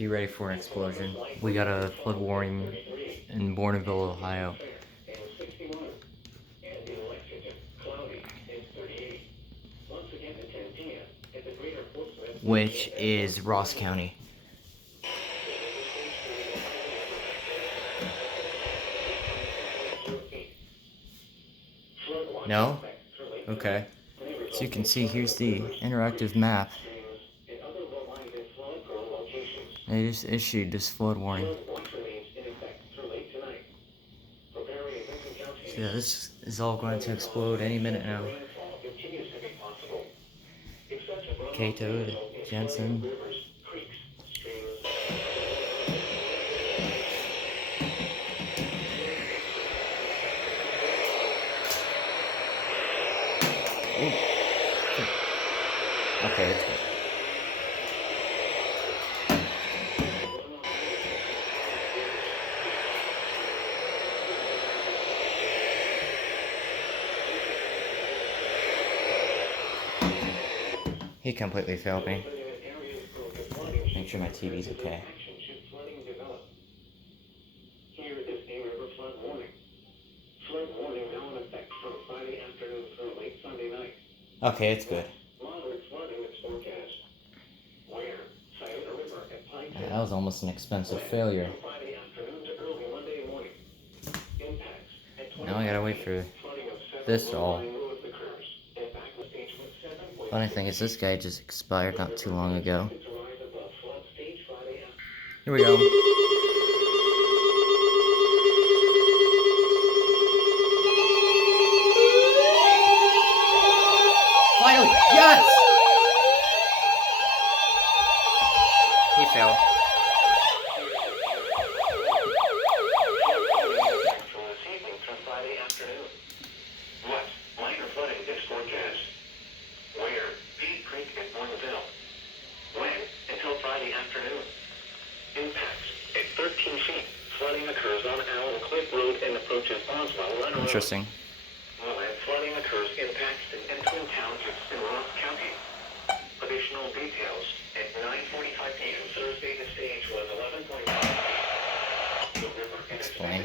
Be ready for an explosion. We got a flood warning in Bourneville, Ohio. Which is Ross County. No? Okay. So you can see, here's the interactive map. They just issued this flood warning. So yeah, this is all going to explode any minute now. Kato, Jensen. Ooh. Okay, it's good. He completely failed me. Make sure my TV's okay. Here is a river flood warning. Flood warning now in effect from Friday afternoon through late Sunday night. Okay, it's good. Moderate flooding is forecast. Where? Cited a river at Pine That was almost an expensive failure. from Friday afternoon to early Monday morning. Impacts. Now I gotta wait for this all. Funny thing is, this guy just expired not too long ago. Here we go. Finally! Yes! He fell. Interesting. Flooding occurs in Paxton and Twin Townships in Ross County. Additional details at 9:45 p.m. Thursday. The stage was 11.5. Explain.